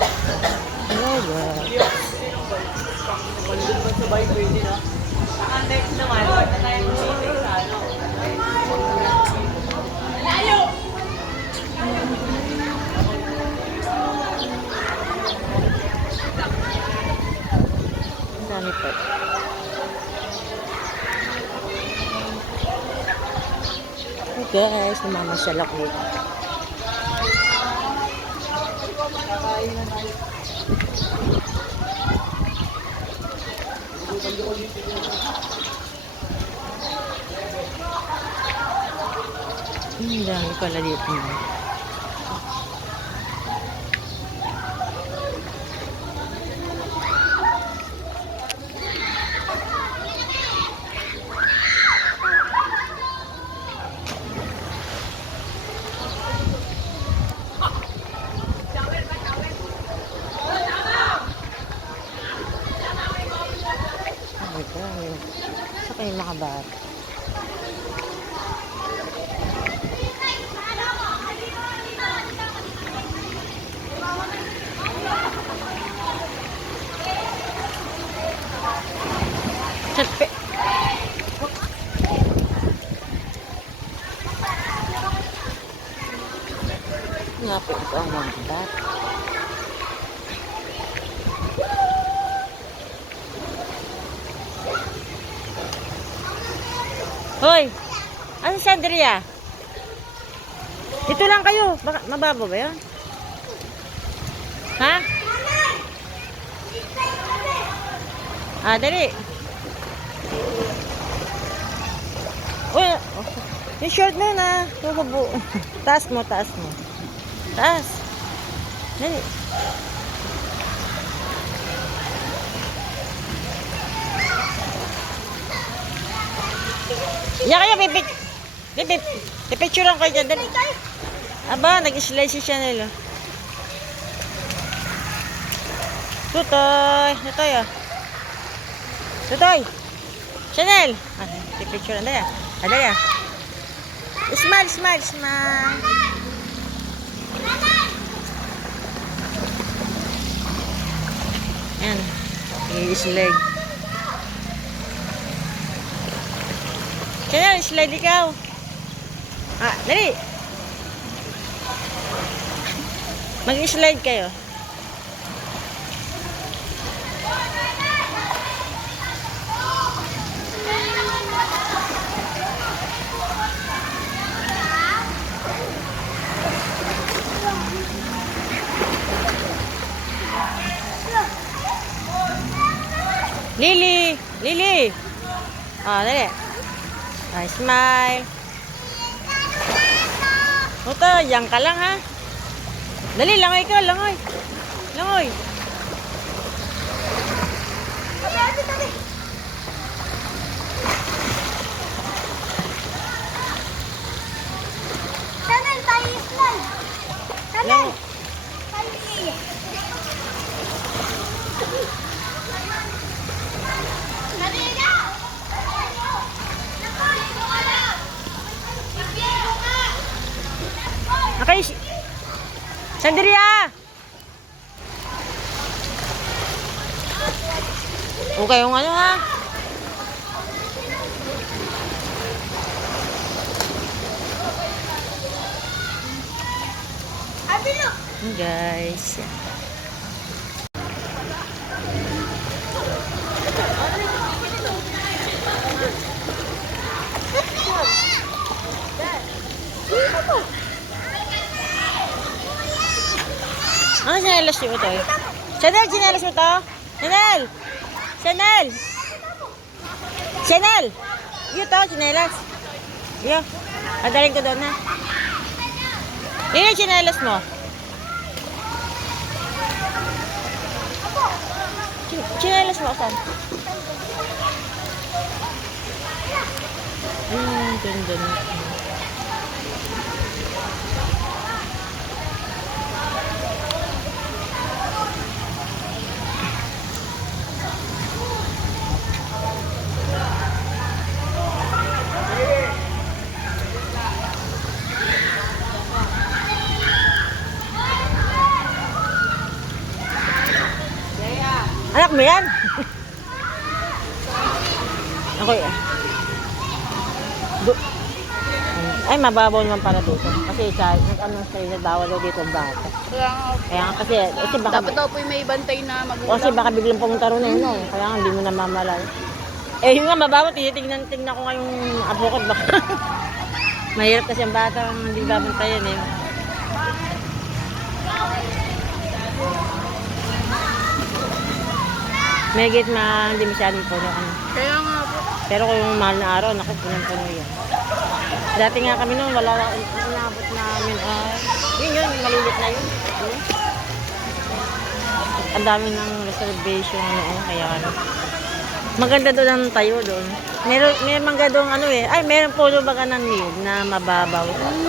Hello guys. Next naman, na tayo meeting sa ano. Layo! Ang dami pa. Hey guys, namamasyal ako dito. Ang dami pala dito. Ay, dami. Sa kayo makabat. Sabi. Nga po ito ang makabat. Hoy! Ano si Andrea? Dito lang kayo. Baka mababa ba yun? Ha? Ah, dali. Uy, yung short mo na. Taas mo, taas mo. Taas. Dali. Yan kayo, pipicture lang kayo dyan. Dali. Aba, nag-slide si Chanel. Tutoy. Tutoy, oh. Tutoy. Chanel. Ah, pipicture lang. Dali. Dali. Smile, smile, smile. Yan. I-slide. Chanel, slide ikaw. Ah, dali. Mag-slide kayo. Lily! Lily! Ah, dali. Ah, smile. Ito, yan ka lang ha. Dali, langoy ka, langoy. Langoy. Tanay, tayo slide. Tanay. Tayo. Okay. Sandria! Okay yung ano ha? Guys. Ano sinelas niyo ito? Chanel, sinelas mo to? Chanel! Chanel! Chanel! Yun to, sinelas. Yun. Adaling ko doon na. Yun yung sinelas mo. Sinelas mo, saan? Ganda na. Anak mo yan? Ako yan. Ay, mababaw naman para dito. Kasi sa, ano sa'yo, bawal daw dito ang bata. Kaya nga kasi, baka, Dapat daw po may bantay na magulang. kasi baka biglang pumunta ron eh, no? Kaya nga, hindi mo na mamalay. Eh, yun nga, mababaw, tingnan ko nga yung abukod baka. Mahirap kasi ang bata, hindi babantayan eh. Megit hindi masyadong puno. Ano. Kaya nga po. Pero kung yung mahal na araw, naku, puno yan. Dati nga kami noon, wala inabot namin. Yun, malilit na yun. Ang dami ng reservation, kaya ano. Maganda doon ang tayo doon. May mangga doon ano eh. Ay, meron puno baga ng niyog na mababaw.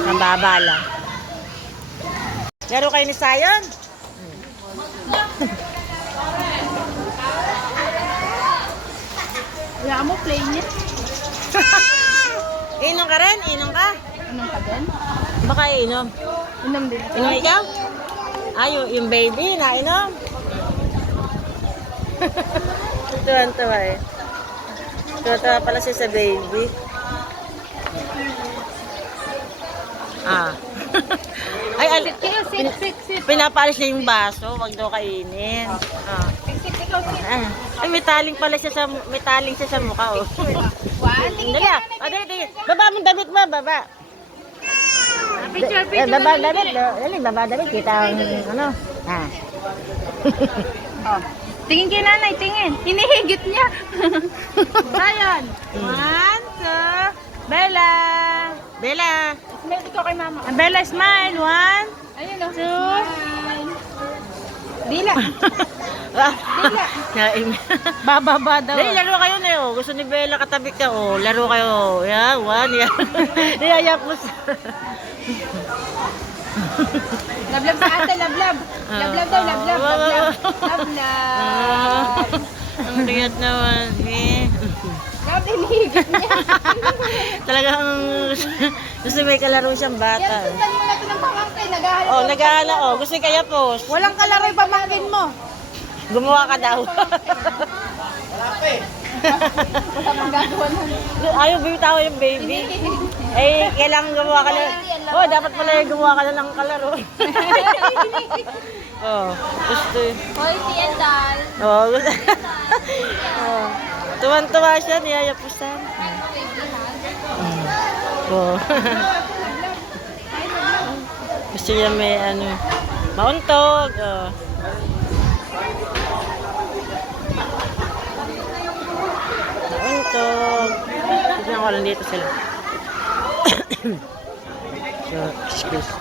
Mababa lang. Laro kayo ni Sayon? Kaya mo play niya. Inom ka rin? Inom ka? Anong ka din? Baka inom. Inom din. Inom ikaw? Yung baby na inom. Tuwan-tuwa eh. Tuwa-tuwa pala siya sa baby. Ay, pinapalis niya yung baso. Wag daw kainin. Ay, may taling siya sa mukha, oh. Dali ah. Dali. Baba mong damit mo, baba. Picture. Baba damit. Dali, baba damit. Kita ang, ano. Oh. Tingin kay nanay, tingin. Hinihigit niya. Sayon. 1, 2. Bella. Bella. Smile ko kay mama. Bella, smile. 1, Ayun o. 2. Dila. Naim. Bababa daw. Dali, laro kayo na yun. Gusto ni Bella katabi ka. Oh, laro kayo. Yan, 1, yan. Niyayapos. Lablab sa ate, lablab. Lablab daw, lablab. Lablab. Ang cute naman. Lablab, hinihigit niya. Talagang gusto may kalaro siyang bata. Yan, sundan mo na ito ng pamangkin. Naghahanap. Oh, nag-aala. Oh, gusto kaya post. Walang kalaro yung pamangkin mo. Gumawa ka daw. Wala pang gagawa nun. Ayaw bitaw yung baby. Eh, kailangan gumawa ka na. Oh, dapat pala yung gumawa ka na ng kalaro. Oh, gusto. Hoy, si Endal. Oh, gusto. Oh. Tuwan-tuwa siya, niyayapusan. Oh. Gusto niya may ano, mauntog. Oh. Mauntog. Tignan ko lang dito sila. So, excuse.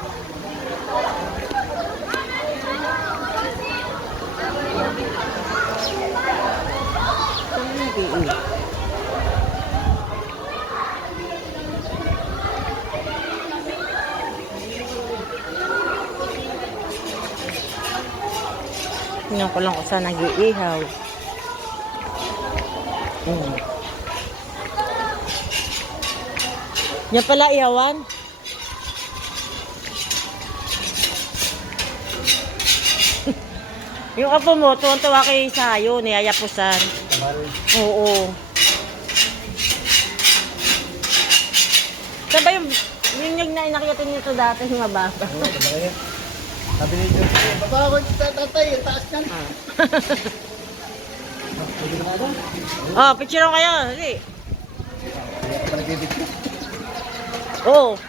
Tingnan ko lang kung saan nag-iihaw. Yan pala ihawan. Yung apo mo, tuwan-tuwa kay Sayo, niyayapusan. Oo. Saan ba yung nyug na inakita niyo ito dati yung mababa? Sabi ni Diyos, baba ko tatay, taas yan. Oh, picture kayo. Dali. Kaya ka nagbibigyan. Oo.